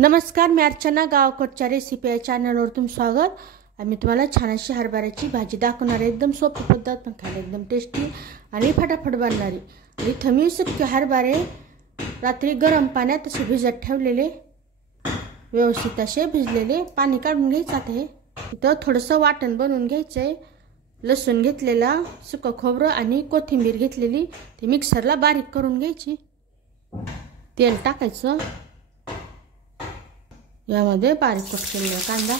नमस्कार, मी अर्चना. गावकडच्या रेसिपी या चॅनलवर तुमचं स्वागत. आम्ही तुम्हाला छान अशी हरभऱ्याची भाजी दाखवणार आहे. एकदम सोपी पद्धत, पण खायला एकदम टेस्टी आणि फटाफट बनणारी. इथं मी सुके हरभरे रात्री गरम पाण्यात असे भिजत ठेवलेले, व्यवस्थित असे भिजलेले. पाणी काढून घ्यायचं. आता हे इथं थोडंसं वाटण बनवून घ्यायचं आहे. लसूण घेतलेला, सुकं खोबरं आणि कोथिंबीर घेतलेली, ते मिक्सरला बारीक करून घ्यायची. तेल टाकायचं. यामध्ये बारीक कट केलेला कांदा,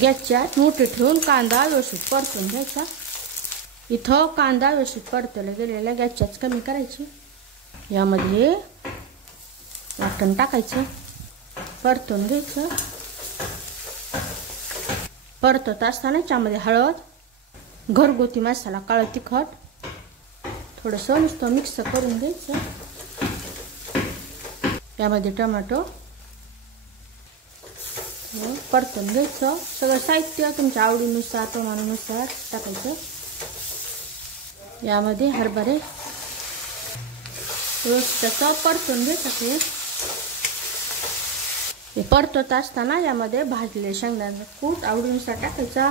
गॅसच्या मोठे ठेवून कांदा व्यवस्थित परतून घ्यायचा. इथं कांदा व्यवस्थित परतवला गेलेला गॅसच्याच कमी करायची. यामध्ये वाटण टाकायचं, परतून घ्यायचं. परतत असताना यामध्ये हळद, घरगुती मसाला, काळं तिखट, थोडंसं नुसतं मिक्स करून घ्यायचं. यामध्ये टोमॅटो परतून घ्यायचं. सगळं साहित्य तुमच्या आवडीनुसार, प्रमाणानुसार टाकायचं. यामध्ये हरभरे व्यवस्थित परतून घ्यायचं. हे परतत असताना यामध्ये भाजलेले शेंगदाणे कूट आवडीनुसार टाकायचा.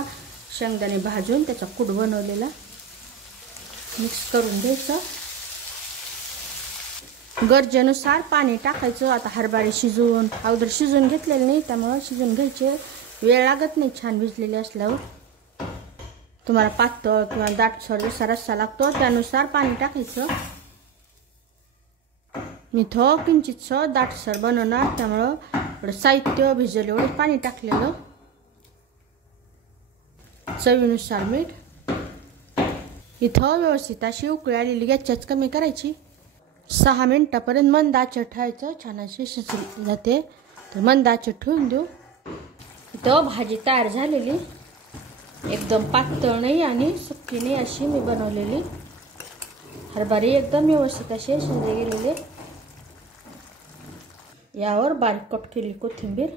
शेंगदाणे भाजून त्याचा कूट बनवलेला मिक्स करून घ्यायचं. गरजेनुसार पाणी टाकायचं. आता हरभरे शिजवून अगोदर शिजून घेतलेले नाही, त्यामुळे शिजून घ्यायचे. वेळ लागत नाही छान भिजलेले असल्यावर. तुम्हाला पातळ किंवा दाटसर जसा रस्सा लागतो त्यानुसार पाणी टाकायचं. मी किंचितसं दाटसर बनवणार, त्यामुळं थोडं साहित्य भिजलं एवढं पाणी टाकलेलं. चवीनुसार मीठ. इथं व्यवस्थित अशी उकळी आलेली गॅसच्याच कमी करायची. 6 मिनिटापर्यंत मंद आचेवर ठेवायचं. छान अशी शिजली जाते, तर मंद आचेवर ठेवून देऊ. इथं भाजी तयार झालेली, एकदम पातळ नाही आणि सुकी नाही अशी मी बनवलेली. हरभरे एकदम व्यवस्थित असे शिजले गेलेले. यावर बारीक कट केलेली कोथिंबीर.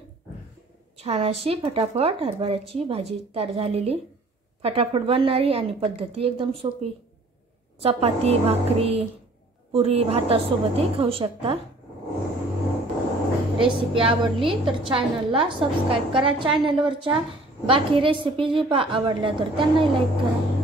छान अशी फटाफट हरभऱ्याची भाजी तयार झालेली, फटाफट बनणारी आणि पद्धती एकदम सोपी. चपाती, भाकरी, पुरी, भातासोबतही खाऊ शकता. रेसिपी आवडली तर चॅनलला सबस्क्राईब करा. चॅनलवरच्या बाकी रेसिपी जी आवडल्या तर त्यांनाही लाईक करा.